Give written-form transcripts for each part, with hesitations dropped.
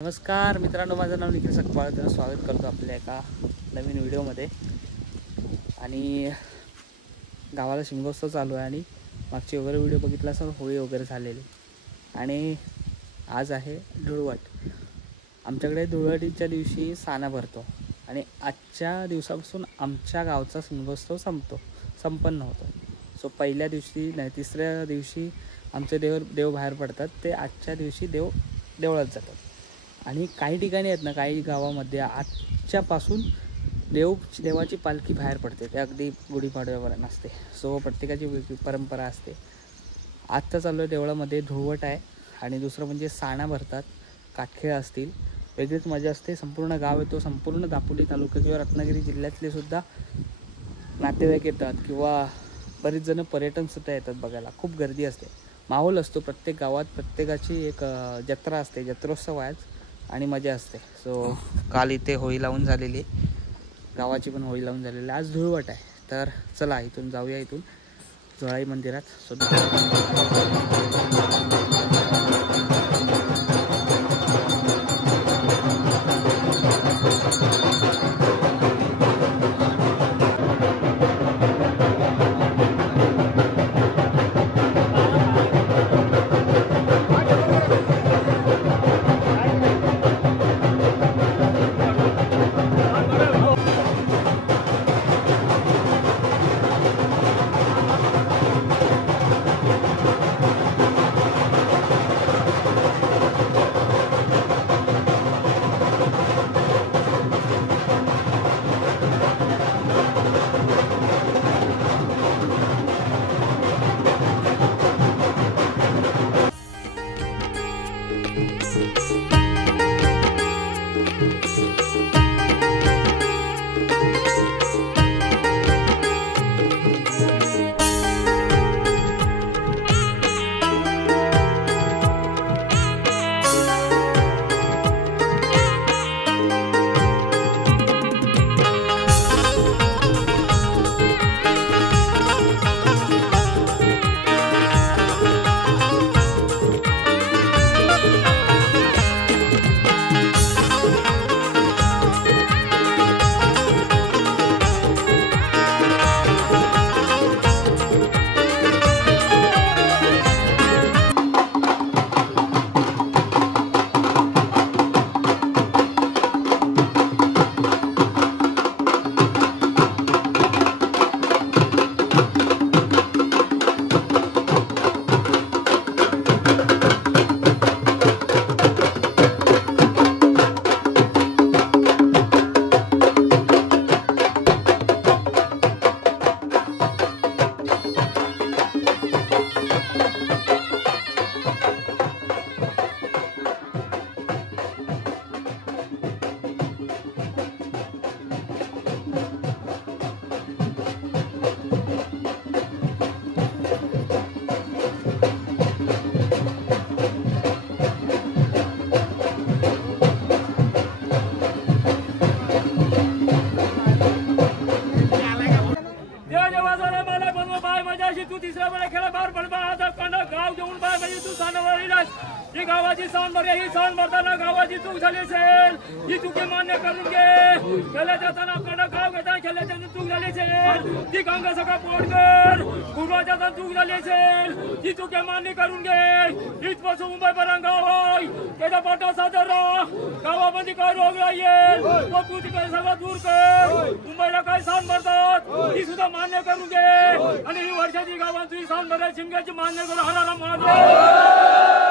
नमस्कार मित्रांनो, माझं नाव निखिल सकपाळ. तर स्वागत करतो आपल्या एका नवीन व्हिडिओमध्ये. आणि गावाला शिमगोत्सव चालू आहे आणि मागचे वगैरे व्हिडिओ बघितला असेल, होळी वगैरे झालेली. आणि आज आहे धुळवट. आमच्याकडे धुळवटीच्या दिवशी साना भरतो आणि आजच्या दिवसापासून आमच्या गावचा शिमगोत्सव संपन्न होतो. सो पहिल्या दिवशी नाही, तिसऱ्या दिवशी आमचे देव बाहेर पडतात. ते आजच्या दिवशी देवळात जातात. आणि काही ठिकाणी आहेत ना, काही गावामध्ये आजच्यापासून देवाची पालखी बाहेर पडते. ते अगदी गुढीपाडव्यापर्यंत असते. सो प्रत्येकाची वेगळी परंपरा असते. आजचा चालू आहे देवळामध्ये धुळवट आहे. आणि दुसरं म्हणजे साणा भरतात, काठखेळ असतील, वेगळीच मजा असते. संपूर्ण गाव येतो, संपूर्ण दापोली तालुका किंवा रत्नागिरी जिल्ह्यातले सुद्धा नातेवाईक येतात किंवा बरेच जण पर्यटनसुद्धा येतात बघायला. खूप गर्दी असते, माहोल असतो प्रत्येक गावात. प्रत्येकाची एक जत्रा असते, जत्रोत्सव आहे आणि मजा असते. सो काल इथे होळी लावून झालेली, गावाची पण होळी लावून झालेली. आज धुळवट आहे. तर चला इथून जाऊया, इथून जोळाई मंदिरात सुद्धा. गावाची सान भर ही सान भरताना गावाची चूक झाली असेल, ही चुकी मान्य करून घे. खेळल्या जाताना कडक गाव घेताना खेळल्याच्या चूक झाली असेल, ती गंगा सगळा पोटकर पूर्वाच्या चूक झाली असेल, ती चुकी मान्य करून घे. इथपासून मुंबई पर्यंत गाव आहे, त्याचा पाठा सादर राहा. गावामध्ये काय रोग येईल तो तू तिकडे सगळं दूर कर. मुंबईला काय सान भरतात ती सुद्धा मान्य करून घे. आणि ही वर्षाची गावांची सान भरायची शिमग्याची मान्य करून हराला महाराज.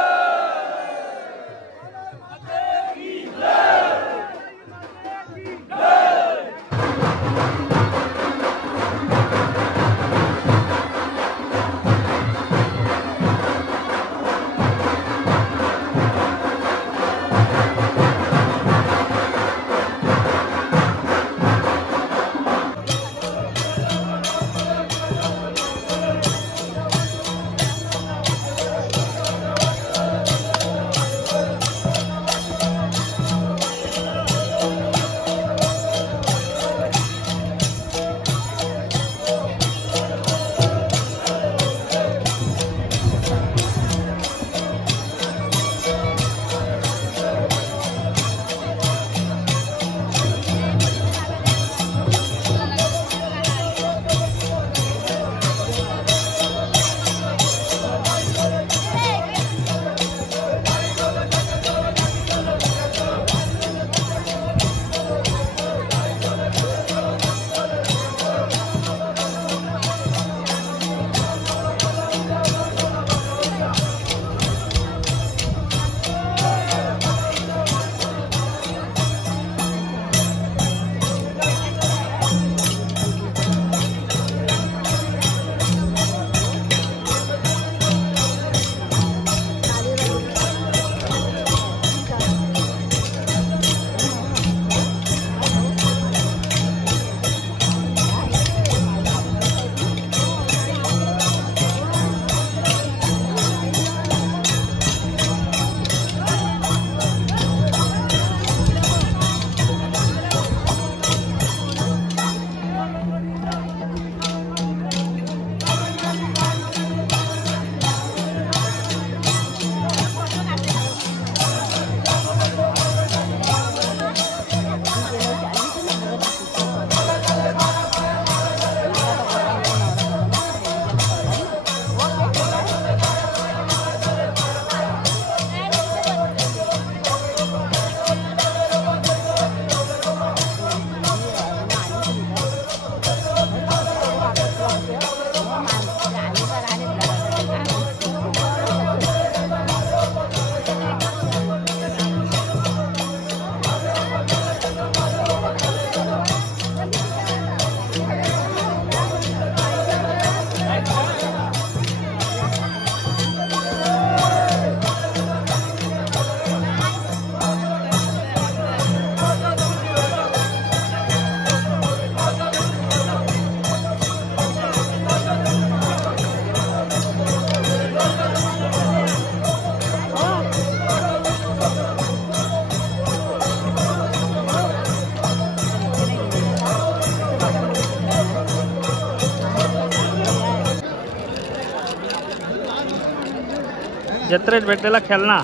जत्रेत भेटलेला खेळणा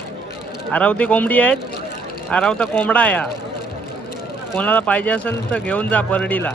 आरावती कोंबडी आहेत, आरावता कोंबडा आहे. कोणाला पाहिजे असेल तर घेऊन जा परडीला.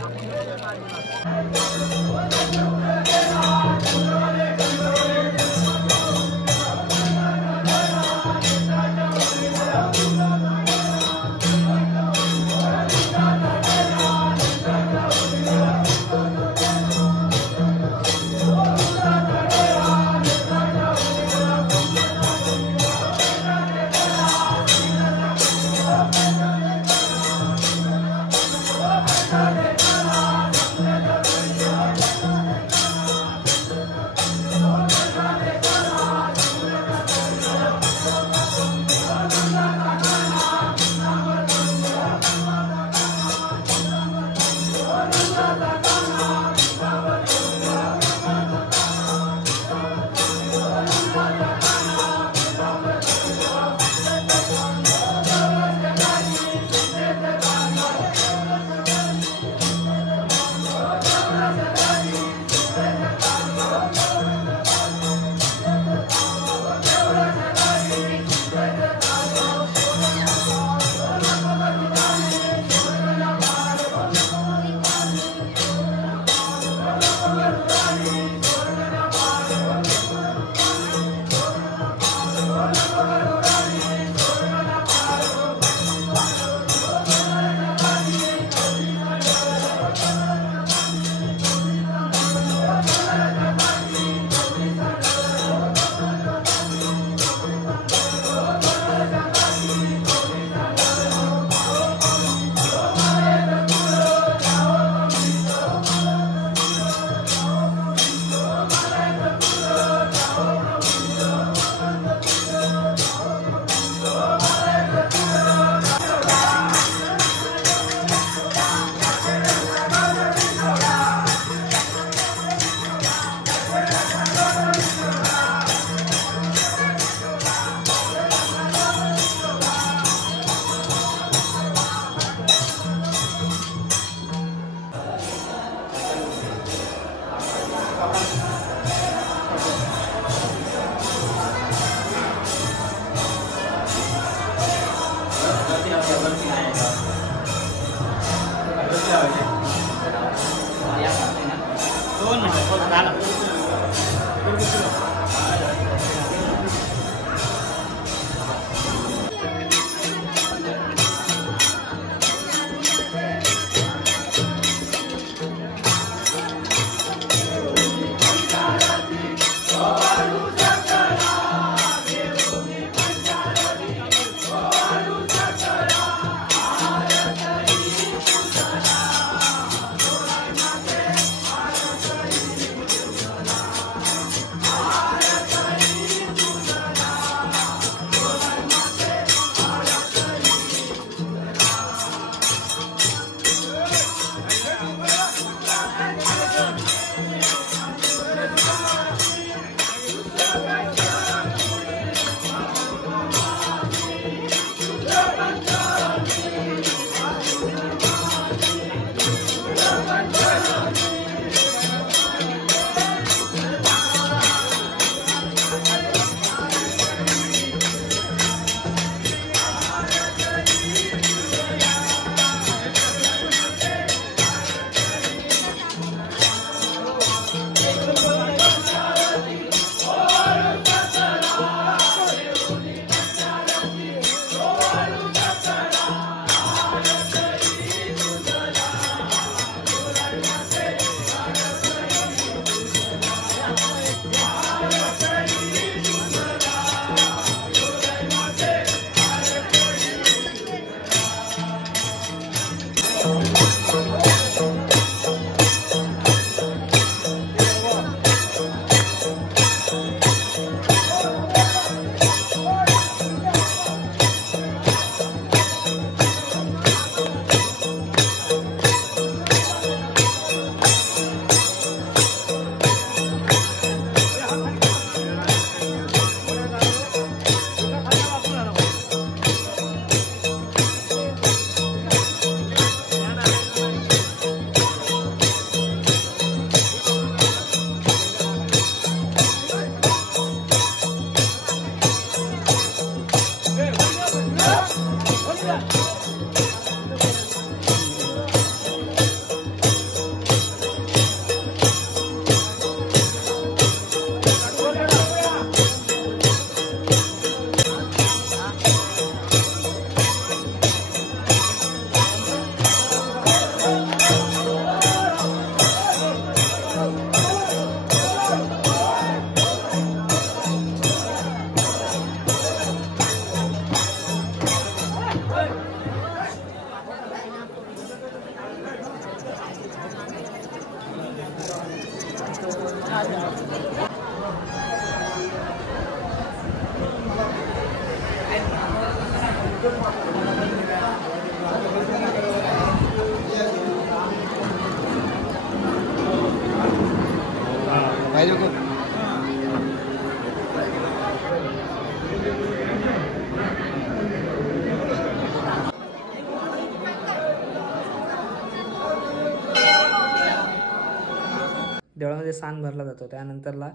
देवळामध्ये सान भरला जातो, त्यानंतरला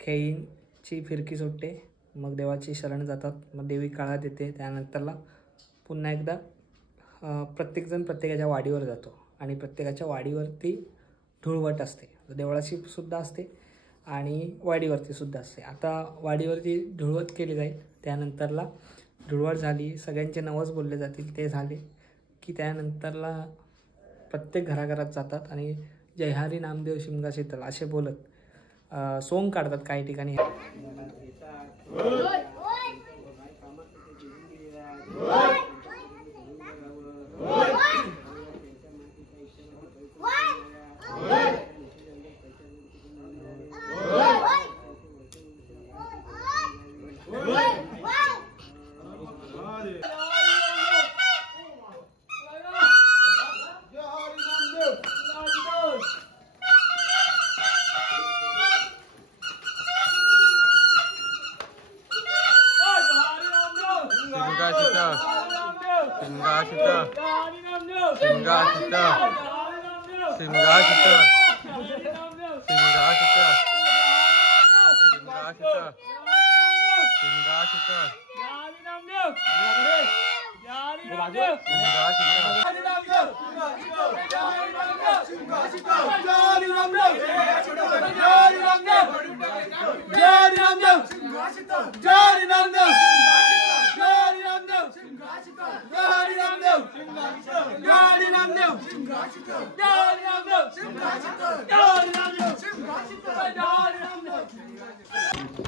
खेळींची फिरकी सुटते, मग देवाची शरण जातात, मग देवी काळात येते, त्यानंतरला पुन्हा एकदा प्रत्येकजण प्रत्येकाच्या वाडीवर जातो आणि प्रत्येकाच्या वाडीवरती धुळवट असते, देवळाची सुद्धा असते आणि वाडीवरती सुद्धा असते. आता वाडीवरती धुळवट केली जाईल, त्यानंतरला धुळवट झाली, सगळ्यांचे नवस बोलले जातील, ते झाले की त्यानंतरला प्रत्येक घराघरात जातात आणि जय हरी नामदेव शिमगा शीतल असे बोलत सोंग काढतात काही ठिकाणी.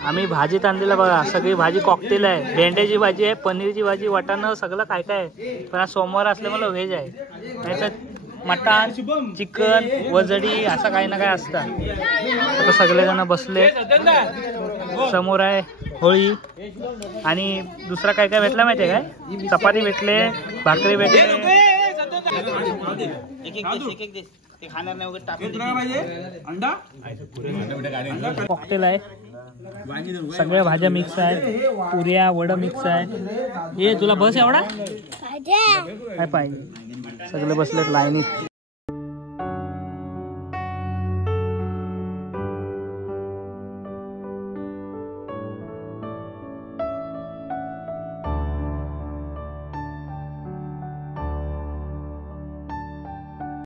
आम्ही भाजीत आणलेला बघा, सगळी भाजी कॉकटेल आहे, भेंड्याची भाजी आहे, पनीरची भाजी, वाटाणा, सगळं काय काय आहे. पण आज सोमवार असले मला व्हेज आहे, त्याच्यात मटण, चिकन, वजडी असं काही ना काही असतं. आता सगळेजण बसले, समोर आहे होळी आणि दुसरा काय काय भेटला माहिती आहे काय, चपाती भेटले, भाकरी भेटले, कॉकटेल आहे, सगळ्या भाज्या मिक्स आहेत, पुऱ्या वडा मिक्स आहे. हे तुला बस एवढा काय पाहिजे, सगळे बसलेत लाईनीत.